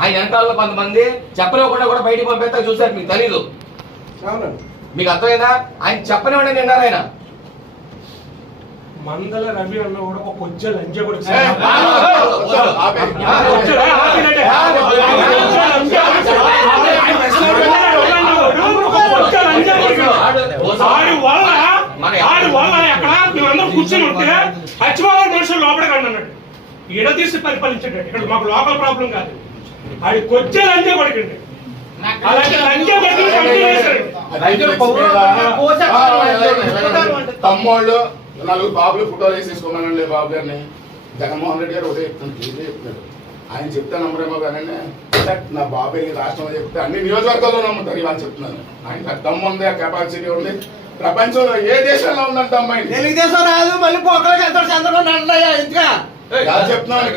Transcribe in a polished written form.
ఆయన వెనకాల కొంతమంది చెప్పలేకుండా కూడా బయటికి పంపిస్తా చూసారు, మీకు తెలీదు. మీకు అర్థమైందా? ఆయన చెప్పనివ్వండి నిన్నారు ఆయన. మందల రవి అన్న కూడా ఒక కొంచెం లంచ కూడా కూర్చొని ఉంటే పచ్చిబాబు మనుషులు లోపలికి అన్నాడు ఈడ తీసి పరిపాలించాడు. ఇక్కడ మాకు లోకల్ ప్రాబ్లం కాదు, ఆడి కొచ్చే లంచ పడకండి. అలాంటి లంచ తమ్మోళ్ళు 4 బాబులు ఫోటోలు వేసేసుకోమనండి బాబు గారిని. జగన్మోహన్ రెడ్డి గారు ఒకటే చెప్తున్నాడు, ఆయన చెప్తే నమ్మరేమో కానీ నా బాబు వెళ్ళి రాష్ట్రంలో చెప్తే అన్ని నియోజకవర్గాల్లో నమ్ముతారు. ఇవాళ చెప్తున్నాను, ఆయన దమ్ము ఉంది, ఆ కెపాసిటీ ఉంది. ప్రపంచంలో ఏ దేశంలో ఉందంటే అమ్మాయి తెలుగుదేశం రాదు, మళ్ళీ పోకలకి ఎంత చంద్రబాబు నాయుడు ఇంకా చెప్తున్నాను.